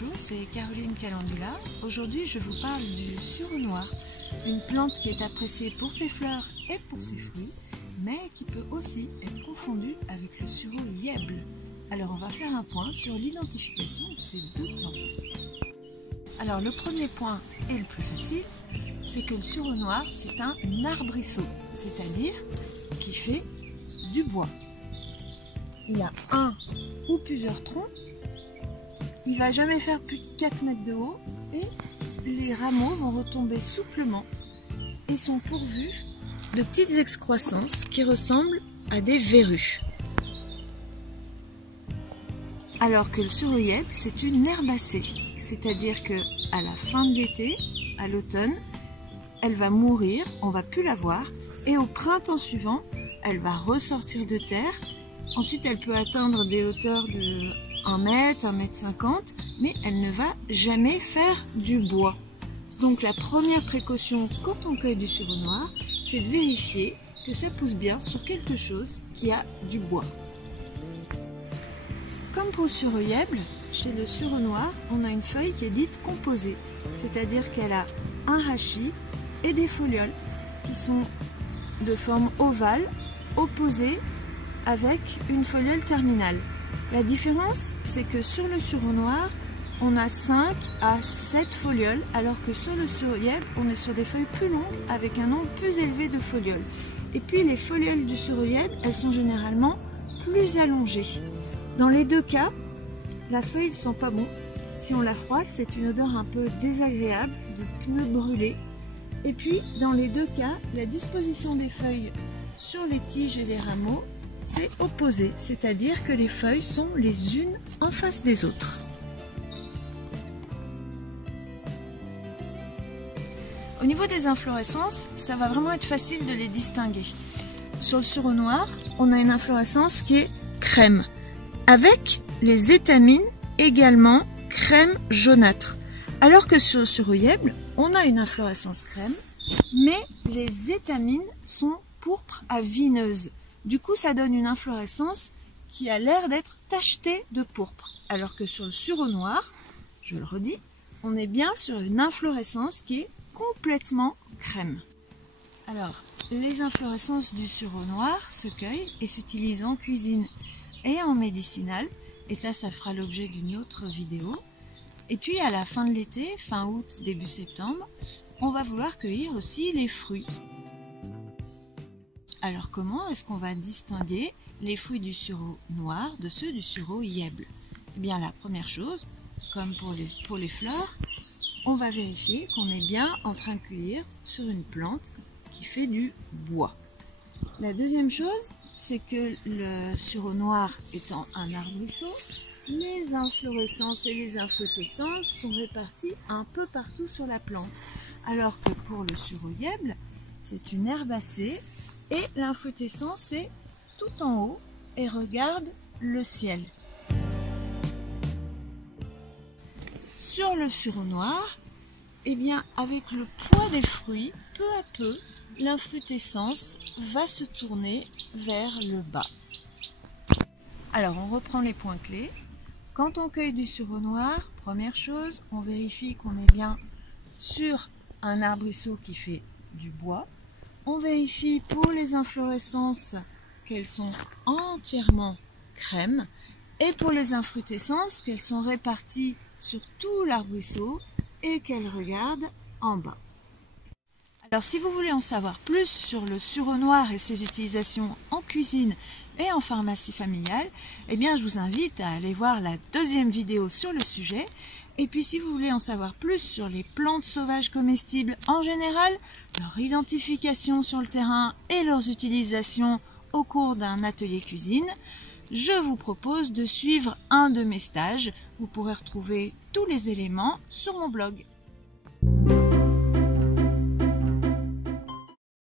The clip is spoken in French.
Bonjour, c'est Caroline Calendula. Aujourd'hui, je vous parle du sureau noir, une plante qui est appréciée pour ses fleurs et pour ses fruits, mais qui peut aussi être confondue avec le sureau yèble. Alors, on va faire un point sur l'identification de ces deux plantes. Alors, le premier point et le plus facile, c'est que le sureau noir, c'est un arbrisseau, c'est-à-dire qui fait du bois. Il a un ou plusieurs troncs. Il ne va jamais faire plus de 4 mètres de haut et les rameaux vont retomber souplement et sont pourvus de petites excroissances qui ressemblent à des verrues. Alors que le sureau yèble, c'est une herbacée, c'est-à-dire que à la fin de l'été, à l'automne, elle va mourir, on ne va plus la voir, et au printemps suivant, elle va ressortir de terre. Ensuite, elle peut atteindre des hauteurs de 1 mètre, 1 mètre 50, mais elle ne va jamais faire du bois. Donc la première précaution quand on cueille du sureau noir, c'est de vérifier que ça pousse bien sur quelque chose qui a du bois. Comme pour le sureau yèble, chez le sureau noir, on a une feuille qui est dite composée, c'est-à-dire qu'elle a un rachis et des folioles qui sont de forme ovale, opposées avec une foliole terminale. La différence, c'est que sur le sureau noir, on a 5 à 7 folioles, alors que sur le sureau yèble, on est sur des feuilles plus longues avec un nombre plus élevé de folioles. Et puis les folioles du sureau yèble, elles sont généralement plus allongées. Dans les deux cas, la feuille ne sent pas bon. Si on la froisse, c'est une odeur un peu désagréable, de pneus brûlés. Et puis, dans les deux cas, la disposition des feuilles sur les tiges et les rameaux, c'est opposé, c'est-à-dire que les feuilles sont les unes en face des autres. Au niveau des inflorescences, ça va vraiment être facile de les distinguer. Sur le sureau noir, on a une inflorescence qui est crème, avec les étamines également crème jaunâtre. Alors que sur le sureau yèble, on a une inflorescence crème, mais les étamines sont pourpres à vineuses. Du coup, ça donne une inflorescence qui a l'air d'être tachetée de pourpre. Alors que sur le sureau noir, je le redis, on est bien sur une inflorescence qui est complètement crème. Alors, les inflorescences du sureau noir se cueillent et s'utilisent en cuisine et en médicinal. Et ça fera l'objet d'une autre vidéo. Et puis, à la fin de l'été, fin août, début septembre, on va vouloir cueillir aussi les fruits. Alors comment est-ce qu'on va distinguer les fruits du sureau noir de ceux du sureau yèble? Eh bien la première chose, comme pour les fleurs, on va vérifier qu'on est bien en train de cueillir sur une plante qui fait du bois. La deuxième chose, c'est que le sureau noir étant un arbrisseau, les inflorescences et les infructescences sont réparties un peu partout sur la plante. Alors que pour le sureau yèble, c'est une herbacée. Et l'infructescence est tout en haut et regarde le ciel. Sur le sureau noir, eh bien, avec le poids des fruits, peu à peu, l'infructescence va se tourner vers le bas. Alors, on reprend les points clés. Quand on cueille du sureau noir, première chose, on vérifie qu'on est bien sur un arbrisseau qui fait du bois. On vérifie pour les inflorescences qu'elles sont entièrement crème et pour les infructescences qu'elles sont réparties sur tout l'arbrisseau et qu'elles regardent en bas. Alors si vous voulez en savoir plus sur le sureau noir et ses utilisations en cuisine et en pharmacie familiale, eh bien je vous invite à aller voir la deuxième vidéo sur le sujet. Et puis si vous voulez en savoir plus sur les plantes sauvages comestibles en général, leur identification sur le terrain et leurs utilisations au cours d'un atelier cuisine, je vous propose de suivre un de mes stages. Vous pourrez retrouver tous les éléments sur mon blog.